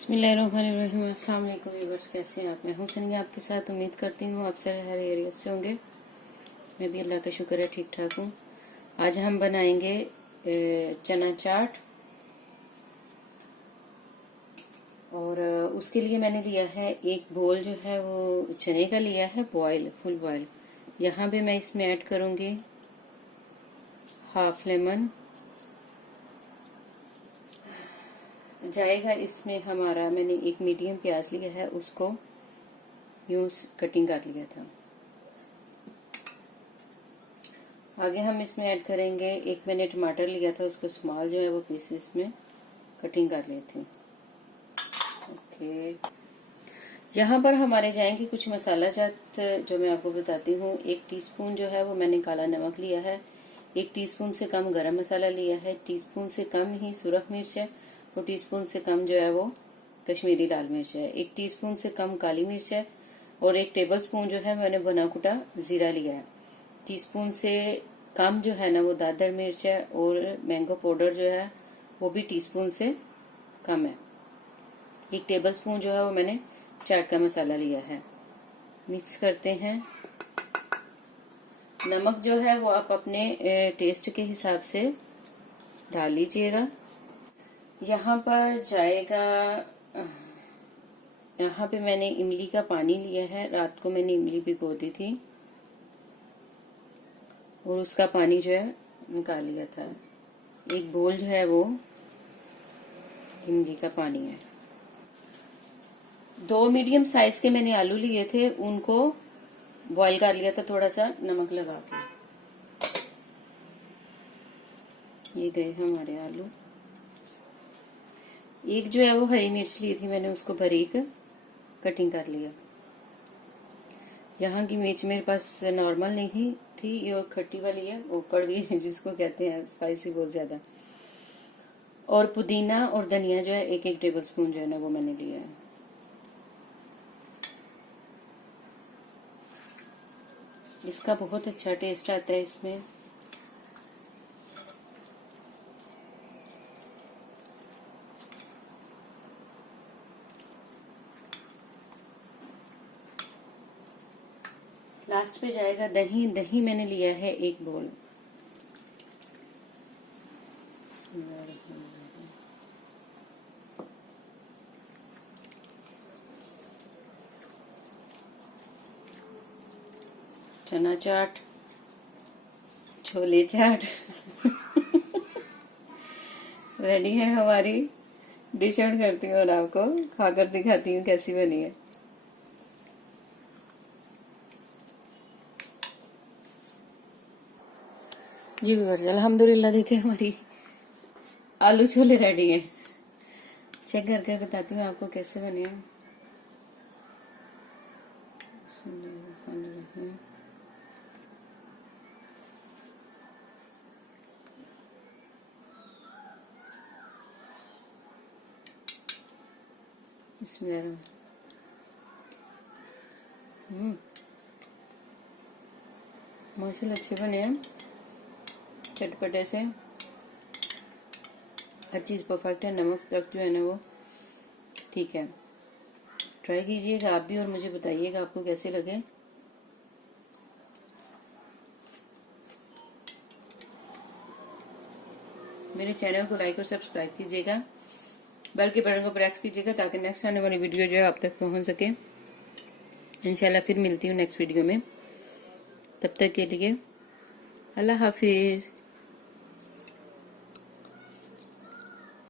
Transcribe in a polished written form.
बिस्मिल्लाहिर्रहमानिर्रहीम। अस्सलाम वालेकुम व्यूअर्स, कैसे हैं आप? मैं हूं सनिया आपके साथ। उम्मीद करती हूँ आप सारे हर एरिया से होंगे। मैं भी अल्लाह का शुक्र है ठीक ठाक हूँ। आज हम बनाएंगे चना चाट। और उसके लिए मैंने लिया है एक बोल जो है वो चने का लिया है बॉयल, फुल बॉयल। यहाँ पे मैं इसमें ऐड करूँगी हाफ लेमन जाएगा इसमें हमारा। मैंने एक मीडियम प्याज लिया है, उसको यूं कटिंग कर लिया था। आगे हम इसमें ऐड करेंगे एक मैंने टमाटर लिया था, उसको स्मॉल जो है वो पीसेस में कटिंग कर ली थी। ओके, यहाँ पर हमारे जाएंगे कुछ मसाला जात जो मैं आपको बताती हूँ। 1 टीस्पून जो है वो मैंने काला नमक लिया है, 1 टीस्पून से कम गरम मसाला लिया है, टीस्पून से कम ही सुरख मिर्च है, और टीस्पून से कम जो है वो कश्मीरी लाल मिर्च है, 1 टीस्पून से कम काली मिर्च है, और 1 टेबल स्पून जो है मैंने बना कुटा जीरा लिया है। टीस्पून से कम जो है ना वो दादर मिर्च है, और मैंगो पाउडर जो है वो भी टीस्पून से कम है। 1 टेबल स्पून जो है वो मैंने चाट का मसाला लिया है। मिक्स करते हैं। नमक जो है वो आप अपने टेस्ट के हिसाब से डाल लीजिएगा। यहाँ पर जाएगा, यहाँ पे मैंने इमली का पानी लिया है। रात को मैंने इमली भिगो दी थी और उसका पानी जो है निकाल लिया था। एक बोल जो है वो इमली का पानी है। 2 मीडियम साइज के मैंने आलू लिए थे, उनको बॉईल कर लिया था थोड़ा सा नमक लगा के। ये गए हमारे आलू। एक जो है वो हरी मिर्च ली थी मैंने, उसको बारीक कटिंग कर लिया। यहाँ की मिर्च मेरे पास नॉर्मल नहीं थी, ये खट्टी वाली है, वो कड़वी जिसको कहते हैं, स्पाइसी बहुत ज्यादा। और पुदीना और धनिया जो है 1-1 टेबल स्पून जो है ना वो मैंने लिया है। इसका बहुत अच्छा टेस्ट आता है इसमें। लास्ट पे जाएगा दही। दही मैंने लिया है 1 बोल। चना चाट, छोले चाट रेडी है हमारी। डिश आउट करती हूँ और आपको खाकर दिखाती हूँ कैसी बनी है। जी व्यूअर्स, अल्हम्दुलिल्लाह देखिए हमारी आलू छोले रेडी है। चेक करके बताती हूँ आपको कैसे बने हैं। इसमें माशाल्लाह अच्छे बने हैं, चटपटे से। हर चीज परफेक्ट है, नमक तक जो है ना वो ठीक है। ट्राई कीजिएगा आप भी और मुझे बताइएगा आपको कैसे लगे। मेरे चैनल को लाइक और सब्सक्राइब कीजिएगा, बेल के बटन को प्रेस कीजिएगा ताकि नेक्स्ट आने वाली वीडियो जो है आप तक पहुंच सके। इंशाल्लाह फिर मिलती हूँ नेक्स्ट वीडियो में। तब तक के लिए अल्लाह हाफिज।